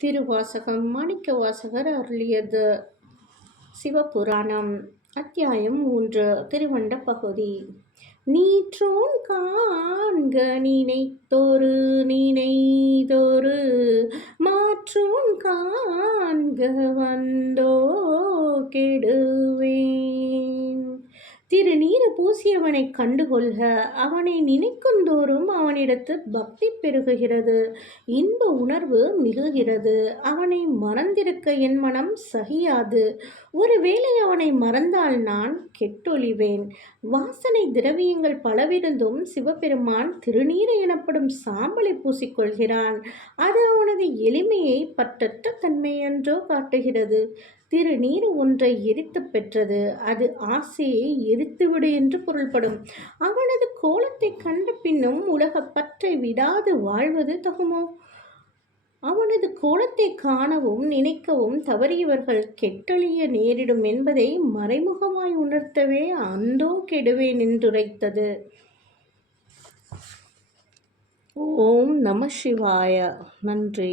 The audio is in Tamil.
திருவாசகம் மாணிக்கவாசகர் அருளியது. சிவபுராணம் அத்தியாயம் 3 திருவண்ட பகுதி. நீற்றோன் காண்க நினைத்தொரு நினைதொரு மாற்றோன் காண்க வந்தோ கெடுவேன். திருநீறு பூசியவனை கண்டுகொள்க, அவனை நினைக்குந்தோறும் அவனிடத்து பக்தி பெருகுகிறது, இன்ப உணர்வு மிகுகிறது. அவனை மறந்திருக்க என் மனம் சகியாது. ஒருவேளை அவனை மறந்தால் நான் கெட்டொழிவேன். வாசனை திரவியங்கள் பலவிருந்தும் சிவபெருமான் திருநீறு எனப்படும் சாம்பலை பூசிக்கொள்கிறான். அது அவனது எளிமையை பற்றற்ற தன்மையன்றோ காட்டுகிறது. திருநீறு ஒன்றை எரித்து பெற்றது, அது ஆசையை எரித்துவிடு என்று பொருள்படும். அவனது கோலத்தை கண்ட பின்னும் உலக பற்றை விடாது வாழ்வது தகுமோ? அவனது கோலத்தை காணவும் நினைக்கவும் தவறியவர்கள் கெட்டழிய நேரிடும் என்பதை மறைமுகமாய் உணர்த்தவே அந்தோ கெடுவேன் என்றுரைத்தது. ஓம் நம சிவாய. நன்றி.